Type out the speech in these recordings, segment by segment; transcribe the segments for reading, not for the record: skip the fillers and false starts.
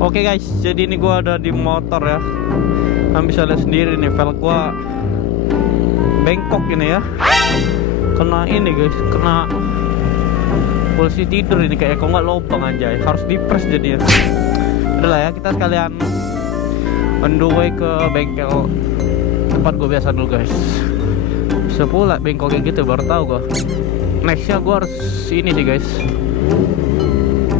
Oke guys, jadi ini gua ada di motor ya. Kalian bisa lihat sendiri nih, velg gua bengkok ini ya. Kena ini guys, kena polisi tidur ini kayak kok nggak lubang anjay. Harus dipres jadinya. Udah lah ya, kita sekalian on the way ke bengkel tempat gue biasa dulu guys. Bisa pula bengkel kayak gitu, baru tahu gue. Nextnya gue harus ini sih guys,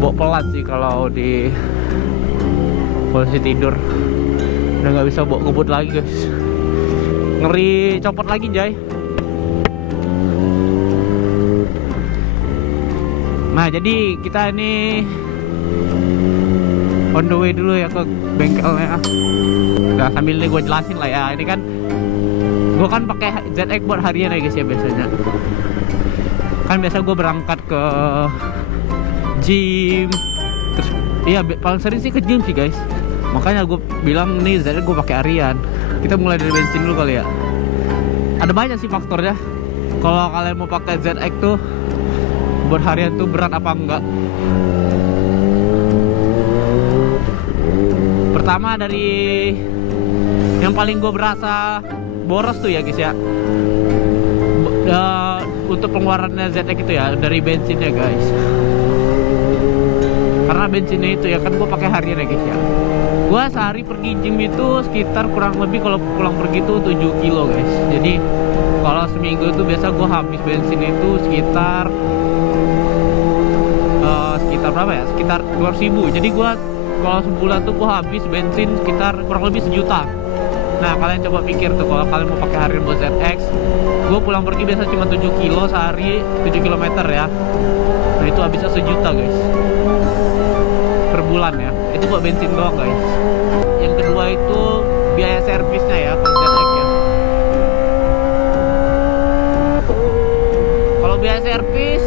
bawa pelat sih kalau di posisi tidur. Udah nggak bisa bawa ngebut lagi guys, ngeri copot lagi Jay. Nah jadi kita ini on the way dulu ya ke bengkelnya. Nah sambil ini gue jelasin lah ya. Ini kan gue kan pakai ZX buat harian ya guys ya biasanya. Kan biasa gue berangkat ke gym. Terus iya paling sering sih ke gym sih guys. Makanya gue bilang nih ZX gue pakai harian. Kita mulai dari bensin dulu kali ya. Ada banyak sih faktornya. Kalau kalian mau pakai ZX tuh buat harian tuh berat apa enggak? Pertama dari yang paling gue berasa boros tuh ya guys ya, untuk pengeluarannya ZX itu ya, dari bensinnya guys. Karena bensinnya itu ya kan gue pakai harian ya guys ya. Gue sehari pergi gym itu sekitar kurang lebih kalau pulang pergi tuh 7 kilo guys. Jadi kalau seminggu itu biasa gue habis bensin itu sekitar berapa ya? Sekitar 200.000. Jadi gue kalau sebulan tuh gue habis bensin sekitar kurang lebih 1 juta. Nah kalian coba pikir tuh, kalau kalian mau pakai harian buat ZX, gue pulang pergi biasa cuma 7 kilo sehari, 7 kilometer ya. Nah itu habisnya 1 juta guys per bulan ya. Itu buat bensin doang guys. Yang kedua itu biaya servisnya ya kalau ZX ya. Kalau biaya servis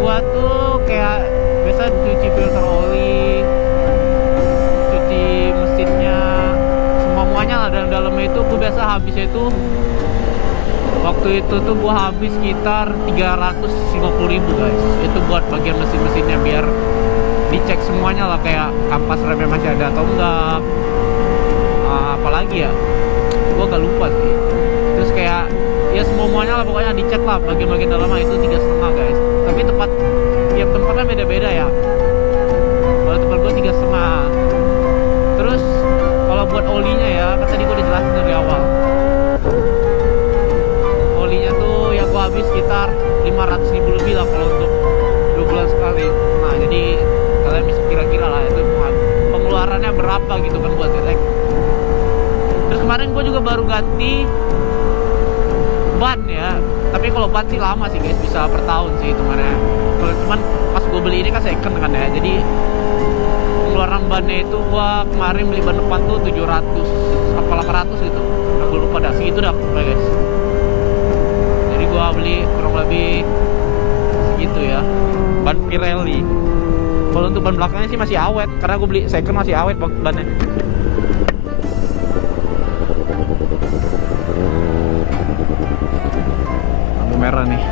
gua tuh kayak biasa cuci filter oli, cuci mesinnya, semuanya lah dalamnya itu gua biasa habisnya itu waktu itu tuh gua habis sekitar 350.000 guys. Itu buat bagian mesin-mesinnya biar dicek semuanya lah, kayak kampas remnya masih ada atau enggak, apalagi ya gua gak lupa sih. Terus kayak ya semuanya lah pokoknya dicek lah bagian-bagian dalamnya. Itu 3,5 guys. Tapi tiap tempatnya beda-beda ya. Kalau tempat gue 3,5. Terus kalau buat olinya ya, kan tadi gue udah jelasin dari awal. Olinya tuh ya gue habis sekitar 500.000 lebih lah kalau untuk 2 bulan sekali. Nah jadi kalian bisa kira-kira lah itu pengeluarannya berapa gitu kan buat ZX. Terus kemarin gue juga baru ganti ban ya. Tapi kalau ban sih lama sih guys, bisa per tahun sih hitungannya. Cuman pas gue beli ini kan second kan ya, jadi pengeluaran bannya itu gua kemarin beli ban depan tuh 700 apa 800 gitu. Nah, gue lupa dah, segitu dah guys. Jadi gua beli kurang lebih segitu ya, ban Pirelli. Kalau untuk ban belakangnya sih masih awet, karena gue beli second masih awet bannya. Merah nih.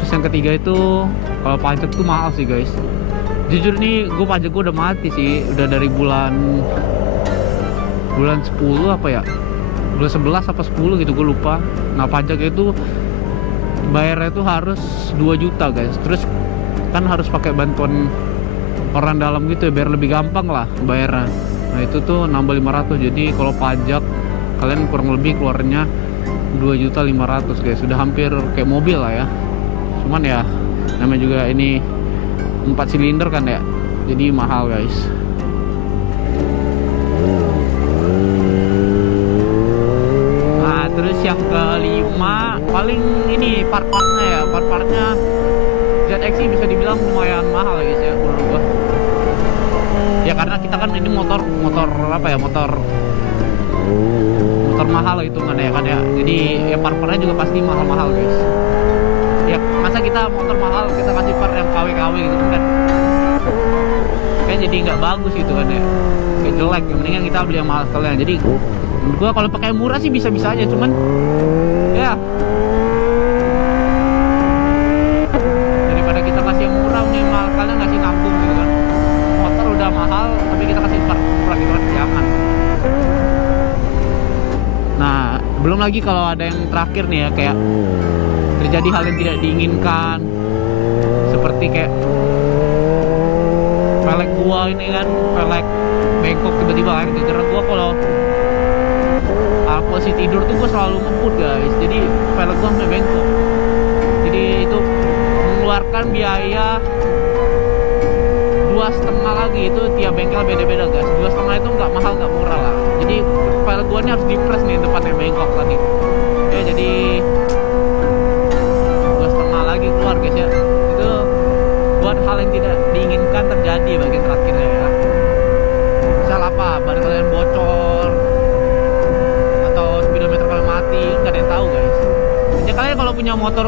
Terus yang ketiga itu kalau pajak tuh mahal sih guys. Jujur nih gue pajak gue udah mati sih, udah dari bulan 10 apa ya, bulan 11 apa 10 gitu gue lupa. Nah pajak itu bayarnya tuh harus 2 juta guys. Terus kan harus pakai bantuan orang dalam gitu ya, biar lebih gampang lah bayarnya. Nah itu tuh nambah 500. Jadi kalau pajak kalian kurang lebih keluarnya 2.500.000 guys. Sudah hampir kayak mobil lah ya. Cuman ya namanya juga ini 4 silinder kan ya, jadi mahal guys. Nah terus yang kelima paling ini part-partnya ya. Part-partnya ZX sih bisa dibilang lumayan mahal guys ya menurut gua. Ya karena kita kan ini motor apa ya, motor mahal hitungannya ya kan ya. Jadi ya part-partnya juga pasti mahal-mahal guys. Ya masa kita motor mahal kita kasih part yang KW-KW gitu kan, kayak jadi nggak bagus gitu kan ya, kayak jelek. Mendingan kita beli yang mahal sekalian. Jadi menurut gua kalau pakai murah sih bisa-bisa aja, cuman ya daripada kita belum lagi kalau ada yang terakhir nih ya, kayak terjadi hal yang tidak diinginkan, seperti kayak pelek gua ini kan, pelek bengkok tiba-tiba kan. Gara-gara gua kalau posisi tidur tuh gua selalu ngebut guys, jadi pelek gua sampai bengkok. Jadi itu mengeluarkan biaya 2,5 lagi, itu tiap bengkel beda-beda guys. 2,5 itu nggak mahal, nggak murah lah. Jadi pelek gua ini harus dipres nih depannya bengkok tadi ya, jadi 2,5 lagi keluar guys ya. Itu buat hal yang tidak diinginkan terjadi bagian terakhirnya ya. Misal apa, ban kalian bocor atau speedometer kalian mati, nggak ada yang tahu guys. Ya kalian kalau punya motor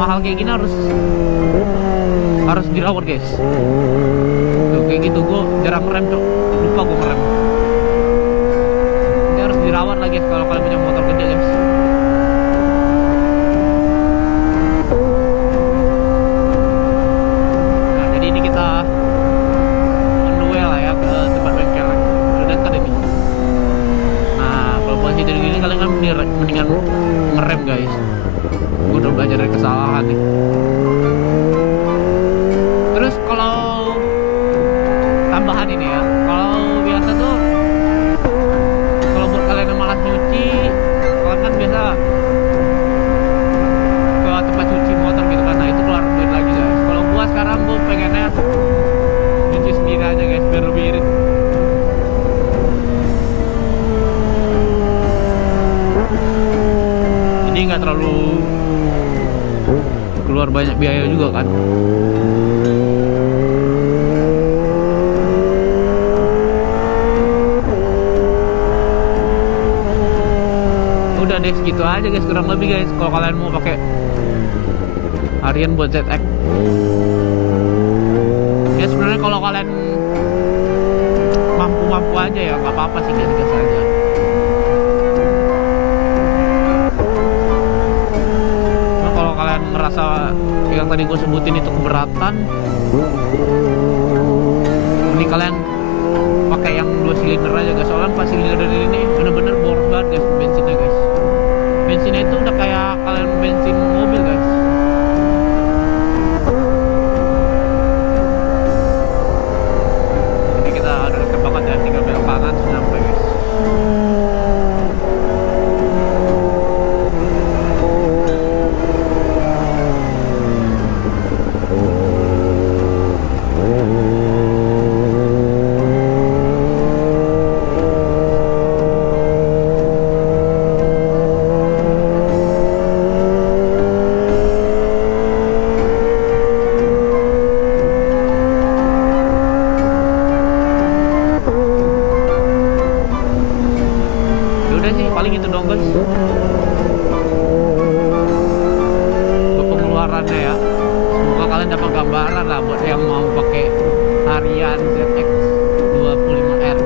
mahal kayak gini harus dirawat guys. Tuh kayak gitu, gue jarang ngerem cok, lupa gue ngerem. Ini harus dirawat lagi kalau kalian punya motor gede guys. Nah jadi ini kita on the way lah ya ke tempat bengkel, udah dekat ini. Nah kalau posisi dari gini kalian kan mendingan ngerem guys. Gue udah belajar dari kesalahan nih. Terus kalau tambahan ini ya, kalau biasa tuh kalau buat kalian yang malas nyuci, kalian kan biasa ke tempat cuci motor gitu kan, nah itu keluar duit lagi guys. Kalau gua sekarang gua pengennya cuci sendiri aja guys, biar lebih irit. Jadi nggak terlalu keluar banyak biaya juga kan. Udah deh segitu aja guys, kurang lebih guys. Kalau kalian mau pakai harian buat ZX ya, sebenarnya kalau kalian mampu aja ya nggak apa-apa sih, gas aja. Nah, kalau kalian ngerasa yang tadi gue sebutin itu keberatan, ini kalian pakai yang 2 silinder aja guys. Soalnya 4 silinder ini bener-bener boros banget guys bensinnya guys. Bensinnya itu udah kayak kalian bensin mobil guys. Ini kita udah deket banget ya, tinggal belok kanan sudah sampai guys. Paling itu dong guys buat pengeluarannya ya. Semoga kalian dapat gambaran lah buat yang mau pakai harian ZX 25R.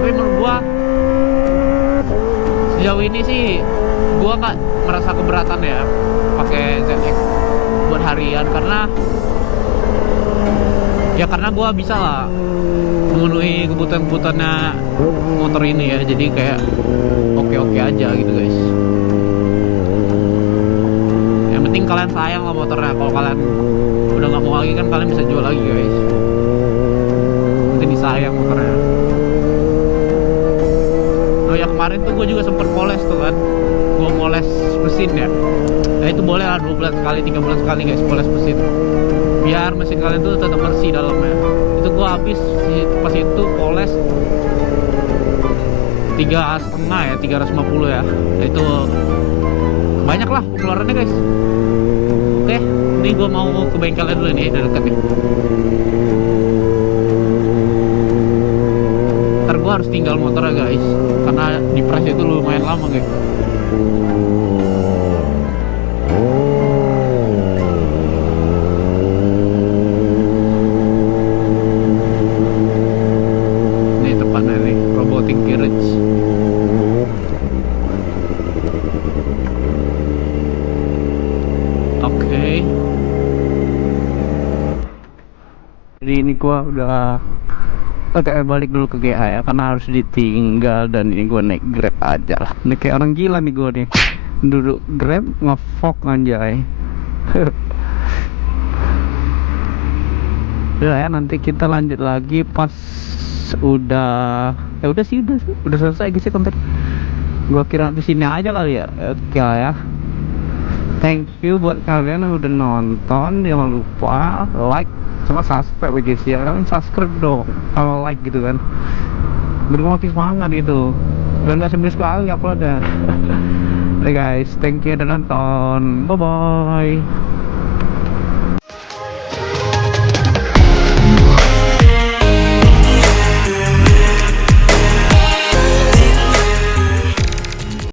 Tapi menurut gua sejauh ini sih gua nggak merasa keberatan ya pakai ZX buat harian, karena gua bisa lah memenuhi kebutuhannya motor ini ya. Jadi kayak oke aja gitu guys. Yang penting kalian sayang lah motornya. Kalau kalian udah nggak mau lagi kan kalian bisa jual lagi guys. Nanti disayang motornya. Oh ya kemarin tuh gue juga sempet poles tuh kan. Gue moles mesin ya. Nah itu boleh lah 2 bulan sekali, 3 bulan sekali guys poles mesin, biar mesin kalian tuh tetap bersih dalamnya. Itu gue habis pas itu poles 3,5 ya, 350 ya. Nah, itu banyak lah pengeluarannya guys. Oke, ini gue mau ke bengkelnya dulu nih, udah deket nih. Ntar gue harus tinggal motornya guys, karena di press itu lumayan lama guys. Ini tepatnya nih, robotic garage. Oke. Jadi ini gua udah Oke, balik dulu ke GA ya, karena harus ditinggal dan ini gue naik Grab aja lah. Ini kayak orang gila nih gue nih. Duduk Grab ngefok anjay. Udah ya, nanti kita lanjut lagi pas udah udah sih, udah selesai guys ya konten. Gua kira di sini aja kali ya. Oke ya. Thank you buat kalian yang udah nonton. Jangan lupa like sama subscribe guys ya. Kalian subscribe dong kalau like gitu kan. Biar gua makin semangat gitu. Dan gak seminggu sekali upload ya. Oke guys, thank you udah nonton. Bye bye.